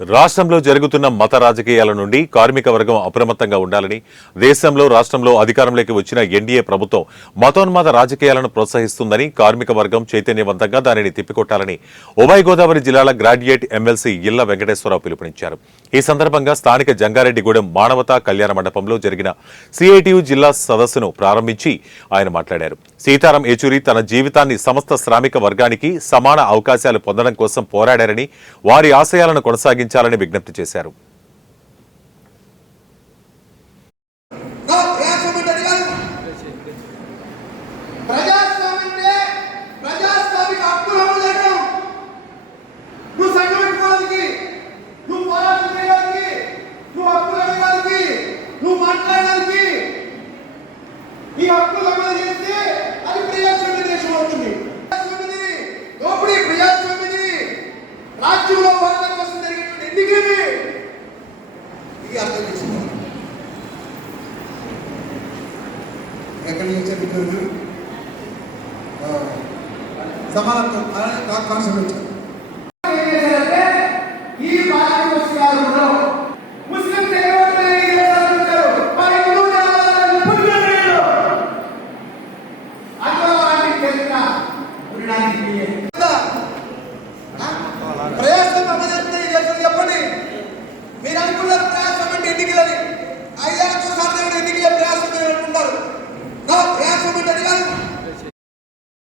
రాష్ట్రంలో జరుగుతున్న మత రాజకీయాల నుండి కార్మిక వర్గం అప్రమత్తంగా ఉండాలని, దేశంలో రాష్ట్రంలో అధికారంలోకి వచ్చిన ఎన్డీఏ ప్రభుత్వం మతోన్మాద రాజకీయాలను ప్రోత్సహిస్తుందని కార్మిక వర్గం చైతన్యవంతంగా దానిని తిప్పికొట్టాలని ఉభయ గోదావరి జిల్లాల గ్రాడ్యుయేట్ ఎమ్మెల్సీ ఇళ్ల వెంకటేశ్వరరావు పిలుపునిచ్చారు. ఈ సందర్భంగా స్థానిక జంగారెడ్డిగూడెం మానవతా కళ్యాణ మండపంలో జరిగిన సిఐటియు జిల్లా సదస్సును ప్రారంభించి ఆయన మాట్లాడారు. సీతారాం ఏచూరి తన జీవితాన్ని సమస్త శ్రామిక వర్గానికి సమాన అవకాశాలు పొందడం కోసం పోరాడారని, వారి ఆశయాలను కొనసాగించాలని విజ్ఞప్తి చేశారు. ఎక్కడి నుంచి వచ్చారు? సమానత్వం కాన్సెప్ట్ వచ్చారు. ఈ